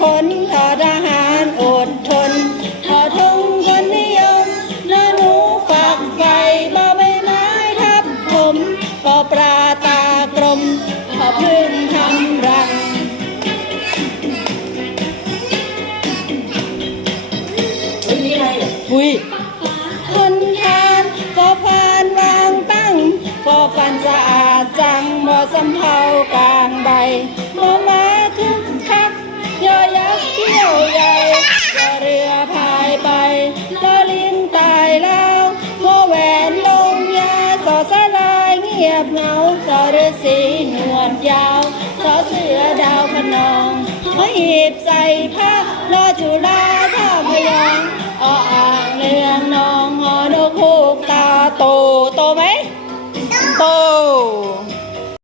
คนทอทหารอดทนทอทงคนนิยมนอหนูฝากไฟบ่ใบไม้ทับผมปอปลาตากลมขอพึ่งทำรังอุ้ยคนทานฟอพานวางตั้งฟอฟันสะอาดจังบ่สำเภากลางใบ งียบเงาสอฤษีหนวดยาวสอเสือดาวพนองมหีบใส่ผ้ารอจุฬาท่าพยองออ่างเรืองนองหอนกฮูกตาโต โตไหม โต